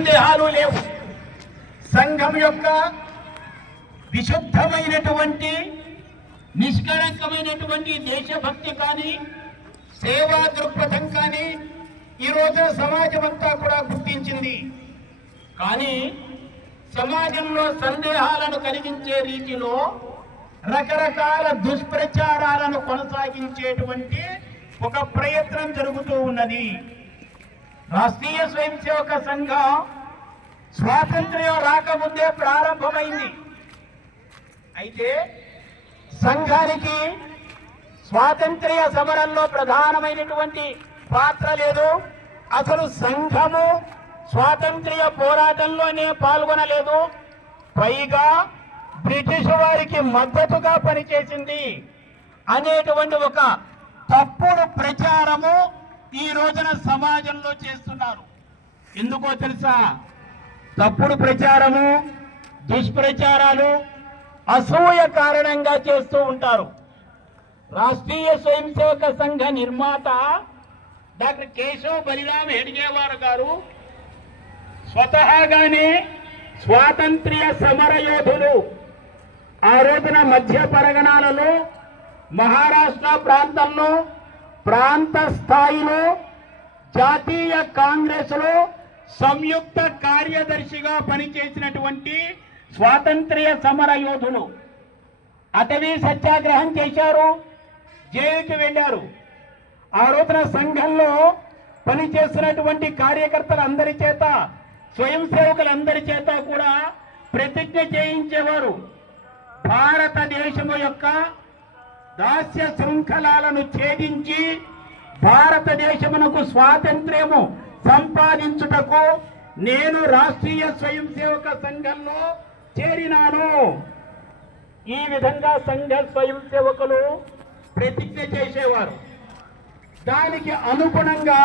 సందేహాలు లేవు. సంఘం యొక్క విశుద్ధమైనటువంటి నిష్కళంకమైనటువంటి దేశభక్తి కానీ సేవా దృక్పథం కానీ ఈ రోజున సమాజం అంతా కూడా గుర్తించింది. కానీ సమాజంలో సందేహాలను కలిగించే రీతిలో రకరకాల దుష్ప్రచారాలను కొనసాగించేటువంటి ఒక ప్రయత్నం జరుగుతూ ఉన్నది. రాష్ట్రీయ స్వయం సేవక సంఘం స్వాతంత్ర్యం రాకముందే ప్రారంభమైంది. అయితే సంఘానికి స్వాతంత్ర్య సమరంలో ప్రధానమైనటువంటి పాత్ర లేదు. అసలు సంఘము స్వాతంత్ర్య పోరాటంలోనే పాల్గొనలేదు. పైగా బ్రిటిష్ వారికి మద్దతుగా పనిచేసింది అనేటువంటి ఒక తప్పుడు ప్రచారము ఈ రోజున సమాజంలో చేస్తున్నారు. ఎందుకో తెలుసా? తప్పుడు ప్రచారము, దుష్ప్రచారాలు అసూయ కారణంగా చేస్తూ ఉంటారు. రాష్ట్రీయ స్వయం సేవక సంఘ నిర్మాత డాక్టర్ కేశవ్ బలిరామ్ హెడ్గేవార్ గారు స్వతహాగానే స్వాతంత్ర్య సమర యోధులు. ఆ రోజున మధ్య పరగణాలలో మహారాష్ట్ర ప్రాంతంలో ప్రాంత స్థాయిలో జాతీయ కాంగ్రెస్ లో సంయుక్త కార్యదర్శిగా పనిచేసినటువంటి స్వాతంత్ర్య సమర యోధులు. అటవీ సత్యాగ్రహం చేశారు, జైలుకి వెళ్ళారు. ఆ రోజున సంఘంలో పనిచేస్తున్నటువంటి కార్యకర్తలందరి చేత, స్వయం సేవకులందరి చేత కూడా ప్రతిజ్ఞ చేయించేవారు. భారతదేశము యొక్క దాస్య శృంఖలాలను ఛేదించి భారతదేశమునకు స్వాతంత్ర్యము సంపాదించుటకు నేను రాష్ట్రీయ స్వయం సేవక సంఘంలో చేరినాను. ఈ విధంగా సంఘ స్వయం సేవకులు ప్రతిజ్ఞ చేసేవారు. దానికి అనుగుణంగా